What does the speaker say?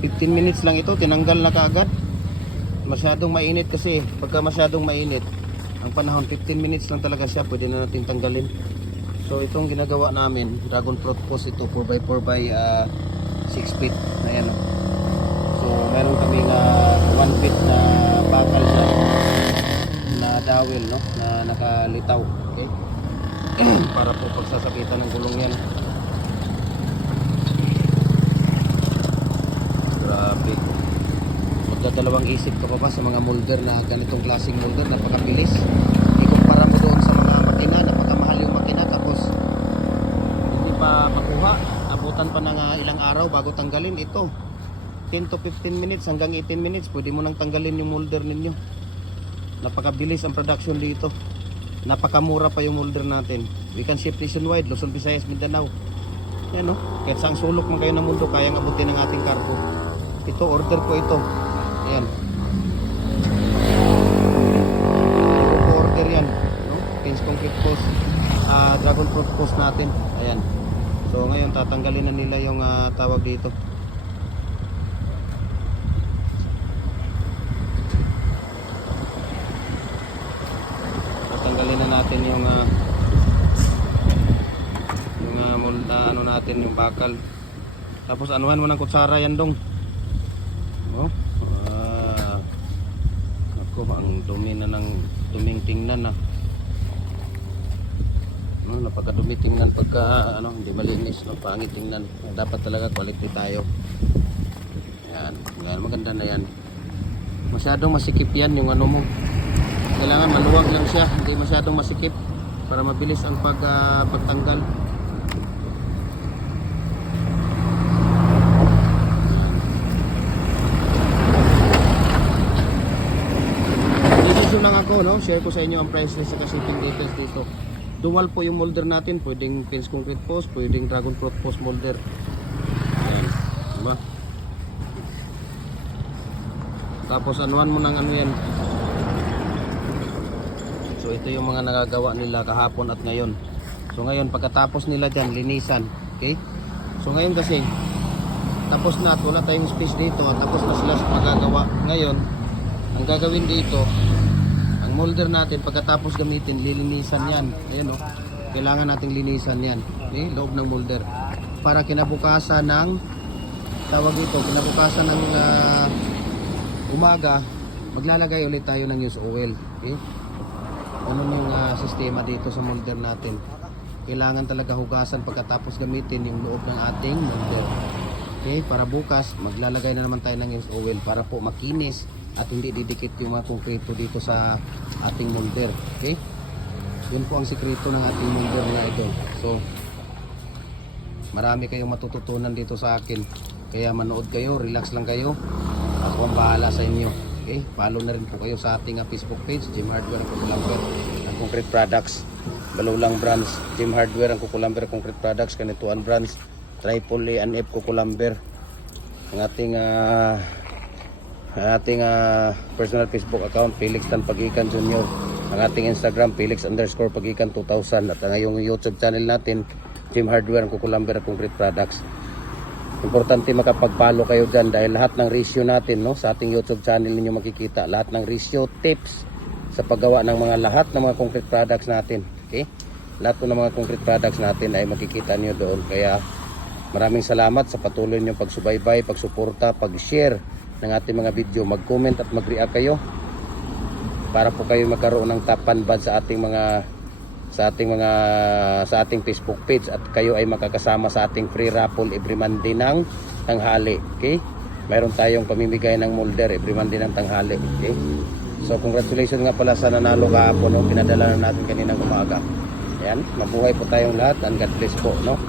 15 minutes lang ito, tinanggal na kaagad. Masyadong mainit kasi, pagka masyadong mainit, ang panahon 15 minutes lang talaga siya, pwede na natin tanggalin. So itong ginagawa namin, dragon fruit post ito 4x4 by ah, 6 feet. Ayan. oh. So meron kami na 1 feet na bakal siya na dowel no na nakalitaw. Okay? Para po pagsasakitan ng gulong yan. Magdadalawang isip ka pa ba sa mga molder na ganitong klaseng molder, napakabilis. Ikumpara mo doon sa mga makina, napakamahal yung makina tapos hindi pa makuha. Abutan pa ng ilang araw bago tanggalin ito. 10 to 15 minutes hanggang 18 minutes pwede mo nang tanggalin yung molder ninyo. Napakabilis ang production dito. Napakamura pa yung molder natin. We can ship nationwide, Luzon, Visayas, Mindanao. Yan no, kahit saang sulok man kayo ng mundo, kayang abutin ng ating cargo. Ito, order ko ito. Ayan. Order yan. No? Pins concrete post. ah, dragon fruit post natin. Ayan. So ngayon tatanggalin na nila yung ah, tawag dito. Tatanggalin na natin yung ah, yung ah, mul- ah, ano natin yung bakal. Tapos anuhan mo ng kutsara yan dong. Oh. Ah. Ako, ang dumi na ng duming tingnan na. No, napakadumi tingnan pagka ano, hindi malinis, no, pangit tingnan. Dapat talaga quality tayo. Yan, yan maganda na yan. Masyadong masikip yan yung ano mo. Kailangan maluwag lang siya, hindi masyadong masikip para mabilis ang pag, ah, pagtanggal. Decision lang ako, no? Share ko sa inyo ang price sa shipping details dito. Dual po yung molder natin, pwedeng pins concrete post, pwedeng dragon fruit post molder. Ayan, diba? Tapos anuan mo ng ano yan. So ito yung mga nagagawa nila kahapon at ngayon. So ngayon pagkatapos nila dyan, linisan. Okay? So ngayon kasi, tapos na at wala tayong space dito, tapos na sila sa magagawa. Ngayon, ang gagawin dito, molder natin pagkatapos gamitin, lilinisan yan. Ayun oh. Kailangan nating linisan yan. Okay? Loob ng molder. Para kinabukasan ng tawag dito, kinabukasan ng ah, umaga, maglalagay ulit tayo ng used oil. Okay? Ano yung ah, sistema dito sa molder natin? Kailangan talaga hugasan pagkatapos gamitin yung loob ng ating molder. Okay, para bukas maglalagay na naman tayo ng used oil para po makinis at hindi didikit yung mga konkreto dito sa ating molder. Okay? Yun po ang sikreto ng ating molder mga idol. So, marami kayong matututunan dito sa akin. Kaya manood kayo, relax lang kayo. Ako ang bahala sa inyo. Okay? Follow na rin po kayo sa ating ah, Facebook page, Jim Hardware ang Kukulamber ng Concrete Products. Balulang Brands, Jim Hardware ang Kukulamber Concrete Products, Kanituan Brands, Triple A and F Kukulamber. Ang ating ah, ang ating ah, personal Facebook account, Felix Tan Pagikan Jr. Ang ating Instagram, Felix underscore Pagikan 2000. At ang iyong YouTube channel natin, Jim Hardware ang Kukulamber Concrete Products. Importante makapag-follow kayo dyan dahil lahat ng ratio natin no, sa ating YouTube channel ninyo makikita. Lahat ng ratio tips sa paggawa ng mga lahat ng mga concrete products natin. Okay? Lahat ng mga concrete products natin ay makikita niyo doon. Kaya maraming salamat sa patuloy niyong pagsubaybay, pagsuporta, pag-share ng ating mga video. Mag-comment at mag-react kayo para po kayo magkaroon ng top 1 bad sa ating mga sa ating mga sa ating Facebook page at kayo ay makakasama sa ating free raffle every Monday ng tanghali. Okay? Mayroon tayong pamimigay ng molder every Monday ng tanghali. Okay? So congratulations nga pala sa nanalo kahapon no? pinadala na natin kaninang umaga. Ayan, mabuhay po tayong lahat and God bless po. No?